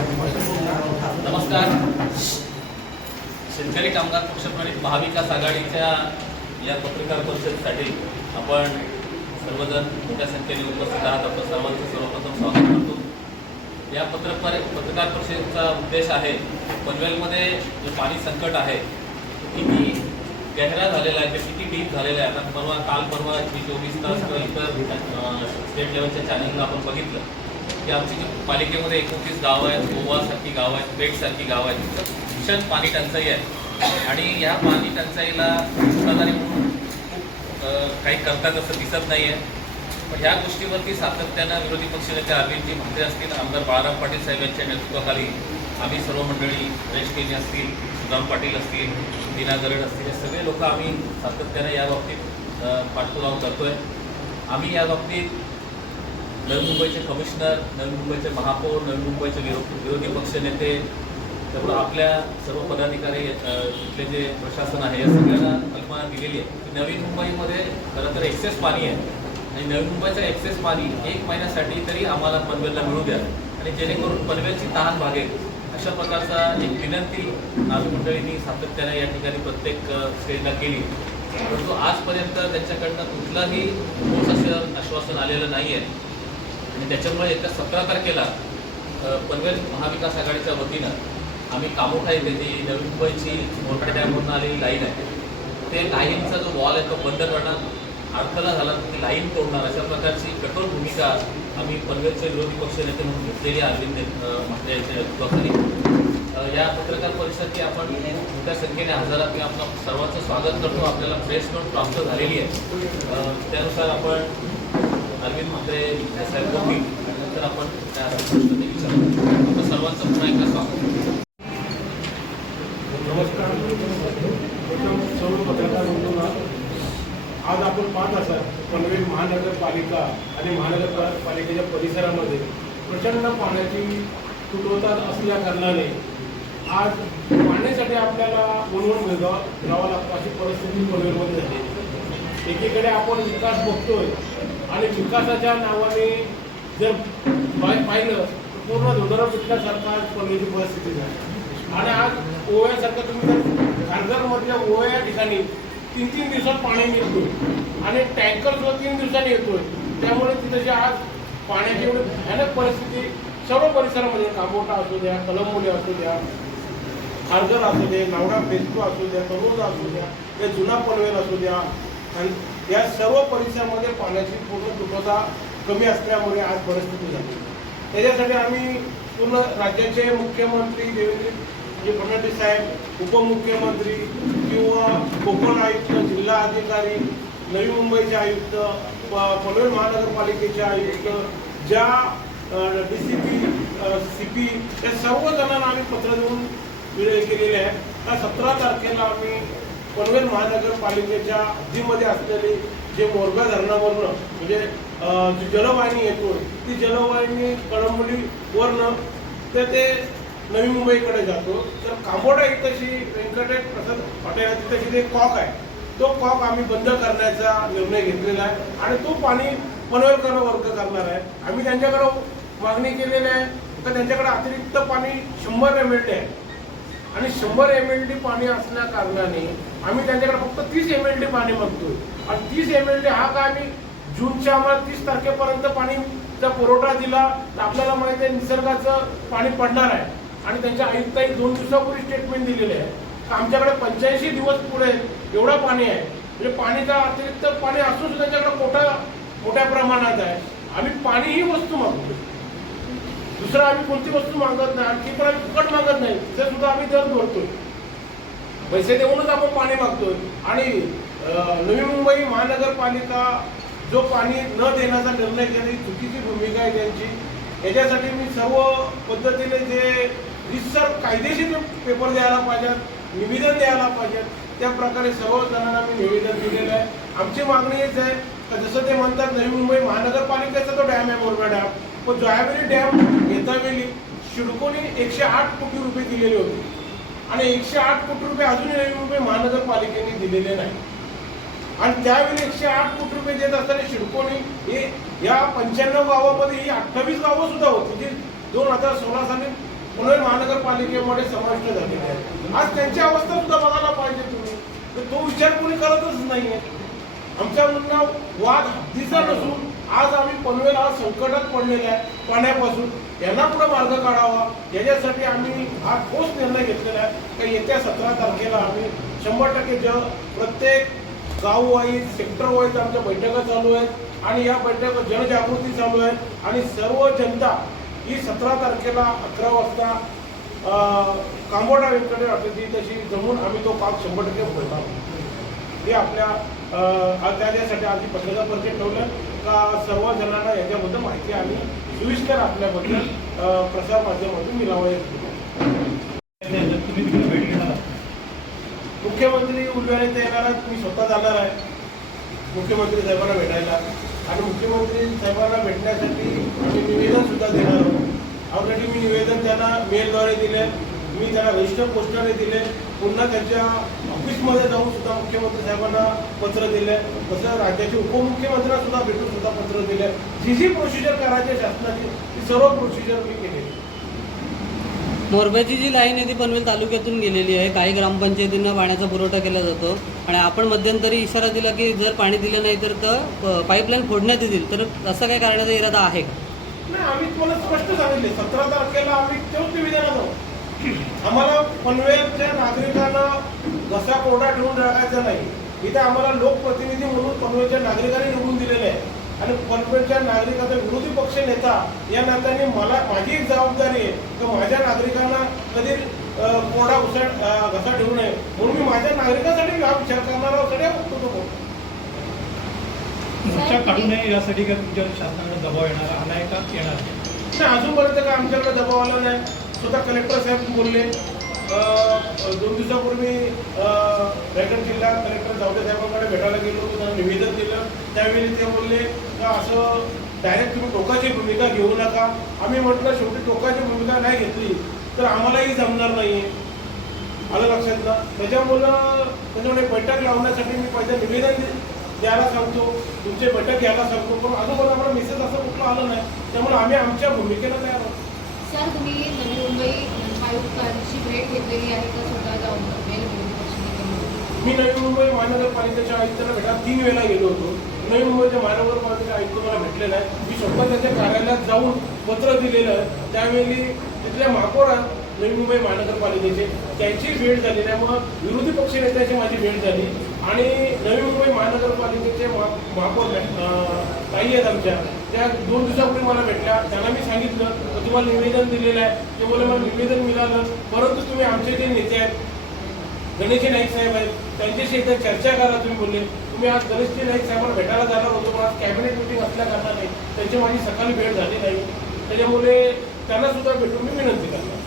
नमस्कार. शेतकरी कामगार पक्षप्रणित महाविकास आघाडीच्या या पत्रकार परिषदेसाठी आपण सर्वजण मोठ्या संख्येने उपस्थित आहात. आपण सर्वांचं सर्वप्रथम स्वागत करतो. या पत्रकार परिषदेचा उद्देश आहे पनवेलमध्ये जे पाणी संकट आहे किती गहरा झालेला आहे, किती डीप झालेला आहे. आता परवा 24 तास किंवा इतर स्टेट लेवलच्या चॅनलला आपण बघितलं की आमची पालिकेमध्ये 29 गावं आहेत, गोवासारखी गावं आहेत, पेठसारखी गावं आहेत, तिथं भीषण पाणी टंचाई आहे. आणि ह्या पाणी टंचाईला सत्ताधारी म्हणून खूप काही करतात असं दिसत नाही आहे. पण ह्या गोष्टीवरती सातत्यानं विरोधी पक्षनेते अरविंदजी म्हात्रे असतील, आमदार बाळाराम पाटील साहेब यांच्या नेतृत्वाखाली आम्ही सर्व मंडळी, रमेश केनी असतील, सुदाम पाटील असतील, दीना गरड असतील, हे सगळे लोक आम्ही सातत्यानं या बाबतीत पाठपुरावा करतो आहे. आम्ही या बाबतीत नवी मुंबईचे कमिशनर, नवी मुंबईचे महापौर, नवी मुंबईचे विरोधी पक्षनेते, त्यामुळे आपल्या सर्व पदाधिकारी, इथले जे प्रशासन आहे, या सगळ्यांना कल्पना दिलेली आहे की नवी मुंबईमध्ये खरं तर एक्सेस पाणी आहे आणि नवी मुंबईचं एक्सेस पाणी 1 महिन्यासाठी तरी आम्हाला पनवेलला मिळू द्या आणि जेणेकरून पनवेलची तहान भागेल अशा प्रकारचा एक विनंती नावी मंडळींनी सातत्याने या ठिकाणी प्रत्येक स्टेजला केली. परंतु आजपर्यंत त्यांच्याकडनं कुठलंही ठोस असं आश्वासन आलेलं नाही आहे. आणि त्याच्यामुळे येत्या 17 तारखेला पनवेल महाविकास आघाडीच्या वतीनं आम्ही कामोठा येथे जी नवी मुंबईची मोठा डॅमवरून आलेली लाईन आहे, ते लाईनचा जो वॉल आहे तो बंद करणार, अडथळा झाला तर ती लाईन तोडणार, अशा प्रकारची कठोर भूमिका आम्ही पनवेलचे विरोधी पक्षनेते म्हणून घेतलेली अरविंद म्हात्रे यांच्या नेतृत्वाखाली. या पत्रकार परिषदेची आपण मोठ्या संख्येने हजरात किंवा आपलं सर्वांचं स्वागत करतो. आपल्याला प्रेस नोट प्राप्त झालेली आहे, त्यानुसार आपण अरविंद म्हात्रे साहेब बोलतील आणि नंतर आपण त्या प्रश्न विचारू. आपण सर्वांचं पुन्हा एकदा स्वागत. नमस्कार. सर्व पत्रकार बंधूंना, आज आपण पाहत असाल पनवेल महानगरपालिका आणि महानगरपालिकेच्या परिसरामध्ये प्रचंड पाण्याची तुटवडा असल्या कारणाने आज पाण्यासाठी आपल्याला वणवण घ्यावा लागतो अशी परिस्थिती पनवेलमध्ये झाली. एकीकडे आपण विकास बघतोय आणि विकासाच्या नावाने जर पाहिलं पूर्ण धोदरा पिटल्यासारखा पडण्याची परिस्थिती झाली. आणि आज ओव्यासारखं तुम्ही जर खारघरमधल्या ओव्या या ठिकाणी 3-3 दिवसात पाणी निघतोय आणि टँकर जो 3 दिवसांनी येतोय, त्यामुळे तिथे जे आज पाण्याची एवढी भयानक परिस्थिती सर्व परिसरामध्ये, कामोठा असू द्या, कलंबोली असू द्या, खारघर असू दे, नावडा बेस्को असू द्या, तरोजा असू द्या, या जुना पनवेल असू द्या, या सर्व परिसरामध्ये पाण्याची पूर्ण तुटवडा कमी असल्यामुळे आज परिस्थिती झाली. त्याच्यासाठी आम्ही पूर्ण राज्याचे मुख्यमंत्री देवेंद्र फडणवीस साहेब, उपमुख्यमंत्री किंवा कोकण आयुक्त, जिल्हा अधिकारी, नवी मुंबईचे आयुक्त, पनवेल महानगरपालिकेचे आयुक्त, ज्या DCP, CP, या सर्व जणांना आम्ही पत्र देऊन केलेले आहे. त्या 17 तारखेला आम्ही पनवेल महानगरपालिकेच्या हद्दीमध्ये असलेली जे मोरगा धरणावरनं म्हणजे जी जलवाहिनी येतो, ती जलवाहिनी कळंबोलीवरनं तर ते नवी मुंबईकडे जातो. तर कांबोडा इथंशी व्यंकटेश प्रसाद हॉटेल तिथंशी ते कॉक आहे, तो कॉक आम्ही बंद करण्याचा निर्णय घेतलेला आहे आणि तो पाणी पनवेलकडे वर्ग करणार आहे. आम्ही त्यांच्याकडं मागणी केलेली आहे तर त्यांच्याकडे अतिरिक्त पाणी 100 MLD आहे आणि 100 MLD पाणी असल्या कारणाने आम्ही त्यांच्याकडे फक्त 30 MLD पाणी मागतोय. आणि 30 MLD हा काय आम्ही जूनच्या आम्हाला 30 तारखेपर्यंत पाणीचा पुरवठा दिला तर आपल्याला माहिती आहे निसर्गाचं पाणी पडणार आहे. आणि त्यांच्या आयुक्तांनी 2 दिवसापूर्वी स्टेटमेंट दिलेले आहे की आमच्याकडे 85 दिवस पुढे एवढं पाणी आहे. म्हणजे पाणीचा अतिरिक्त पाणी असून सुद्धा त्यांच्याकडे मोठ्या प्रमाणात आहे. आम्ही पाणी ही वस्तू मागतो, दुसरं आम्ही कोणती वस्तू मागत नाही, आणखी पण आम्ही फुकट मागत नाही, ते सुद्धा आम्ही दर भरतोय, पैसे देऊनच आपण पाणी मागतोय. आणि नवी मुंबई महानगरपालिका जो पाणी न देण्याचा निर्णय केला, चुकीची भूमिका आहे त्यांची. याच्यासाठी मी सर्व पद्धतीने जे रितसर कायदेशीर पेपर द्यायला पाहिजेत, निवेदन द्यायला पाहिजेत, त्या प्रकारे सर्व जणांना मी निवेदन दिलेलं आहे. आमची मागणी हेच आहे का जसं ते म्हणतात नवी मुंबई महानगरपालिकेचा तो डॅम आहे मोरगा डॅम, पण जोयावेली डॅम घेतावेळी शिडकोने 108 कोटी रुपये दिलेले होते आणि 108 कोटी रुपये अजूनही नवी मुंबई महानगरपालिकेने दिलेले नाही. आणि त्यावेळी 108 कोटी रुपये देत असताना शिडकोनी हे या 95 गावामध्ये ही 28 गावं सुद्धा होती जी 2016 साली पनवेल महानगरपालिकेमध्ये समाविष्ट झालेले आहेत. आज त्यांची अवस्था सुद्धा बघायला पाहिजे तुम्ही. तर तो विचार कोणी करतच नाहीये. आमच्या म्हणणं वाद हद्दीचा नसून आज आम्ही पनवेल आज संकटात पडलेला आहे पाण्यापासून. यांना पुढे मार्ग काढावा याच्यासाठी आम्ही हा ठोस निर्णय घेतलेला आहे की येत्या 17 तारखेला आम्ही 100% प्रत्येक गाव वाईज सेक्टर वाईज आमच्या बैठका चालू आहेत आणि या बैठका जनजागृती चालू आहे आणि सर्व जनता ही 17 तारखेला 11 वाजता कांबोडा व्यंकटे हॉटेलची तशी जमून आम्ही तो पाक 100% भरणार. हे आपल्या त्याच्यासाठी आम्ही पत्रकार परिषद ठेवलं का सर्व जणांना याच्याबद्दल माहिती आम्ही सुविस्तर आपल्याबद्दल प्रसार माध्यमातून मिळावं. मुख्यमंत्री उद्याने येणार आहेत. मी स्वतः जाणार आहे मुख्यमंत्री साहेबांना भेटायला आणि मुख्यमंत्री साहेबांना भेटण्यासाठी आम्ही निवेदन सुद्धा देणार आहोत. ऑलरेडी मी निवेदन त्यांना मेलद्वारे दिले, मी त्यांना रजिस्टर पोस्टरने दिले, पुन्हा त्यांच्या ऑफिसमध्ये जाऊन सुद्धा मुख्यमंत्री साहेबांना पत्र दिले, तसं राज्याचे उपमुख्यमंत्र्यांना सुद्धा भेटून सुद्धा पत्र दिले. जी प्रोसिजर करायची शासनाची ती सर्व प्रोसिजर मी केलेली. मोरब्याची जी लाईन आहे ती पनवेल तालुक्यातून गेलेली आहे. काही ग्रामपंचायतींना पाण्याचा पुरवठा केला जातो आणि आपण मध्यंतरी इशारा दिला की जर पाणी दिलं नाही तर पाईपलाईन फोडण्यात येतील. तर असं काय करण्याचा इरादा आहे का? नाही, आम्ही तुम्हाला स्पष्ट सांगितले 17 तारखेला आम्ही तेच निवेदन आहोत. आम्हाला पनवेलच्या नागरिकांना घसा कोरडा ठेवून राखायचा नाही. इथे आम्हाला लोकप्रतिनिधी म्हणून पनवेलच्या नागरिकांनी निवडून दिलेले आहे आणि पनवेलच्या नागरिकाचा विरोधी पक्ष नेता या नात्याने माझी एक जबाबदारी आहे की माझ्या नागरिकांना कधी कोरडा घसा ठेवू नये म्हणून मी माझ्या नागरिकांसाठी हा विचार करणारा सगळ्या बघतो. काढू नये यासाठी का तुमच्यावर शासनाला दबाव येणार आलाय का येणार नाही? अजूनपर्यंत काय आमच्याकडे दबाव आला नाही. स्वतः कलेक्टर साहेब बोलले 2 दिवसापूर्वी रायगड जिल्हा कलेक्टर जावडे साहेबांकडे भेटायला गेलो होतो, त्यांना निवेदन दिलं. त्यावेळी ते बोलले का असं डायरेक्ट तुम्ही टोकाची भूमिका घेऊ नका. आम्ही म्हटलं शेवटी टोकाची भूमिका नाही घेतली तर आम्हालाही जमणार नाही. आलं लक्षात ना? त्याच्यामुळे बैठक लावण्यासाठी मी पहिलं निवेदन द्यायला सांगतो, तुमचे बैठक घ्यायला सांगतो, पण अजून आम्हाला मेसेज असं कुठलं आलं नाही. त्यामुळे आम्ही आमच्या भूमिकेला तयार आहोत. सर, तुम्ही नवी मुंबई आयुक्तांची भेट घेतलेली आहे का स्वतः जाऊन मी नवी मुंबई महानगरपालिकेच्या आयुक्तांना भेटायला 3 वेळा गेलो होतो. नवी मुंबईच्या महानगरपालिकेचे आयुक्त मला भेटलेला आहे. मी स्वतः त्याच्या कार्यालयात जाऊन पत्र दिलेलं आहे. त्यावेळी तिथल्या महापौर नवी मुंबई महानगरपालिकेचे त्यांची भेट झाली, त्यामुळं विरोधी पक्ष नेत्याची माझी भेट झाली आणि नवी मुंबई महानगरपालिकेचे महापौर ताई आहेत आमच्या, त्या 2 दिवसापूर्वी मला भेटल्या. त्यांना मी सांगितलं की तुम्हाला निवेदन दिलेलं आहे. ते बोलले मला निवेदन मिळालं, परंतु तुम्ही आमचे जे नेते आहेत गणेशजी नाईक साहेब आहेत त्यांच्याशी एकदा चर्चा करा. तुम्ही बोलले तुम्ही आज गणेशजी नाईक साहेबांना भेटायला जाणार होतो, पण आज कॅबिनेट मिटिंग असल्या कारणाने त्यांची माझी सकाळी भेट झाली नाही. त्याच्यामुळे त्यांना सुद्धा भेटून मी विनंती करतो.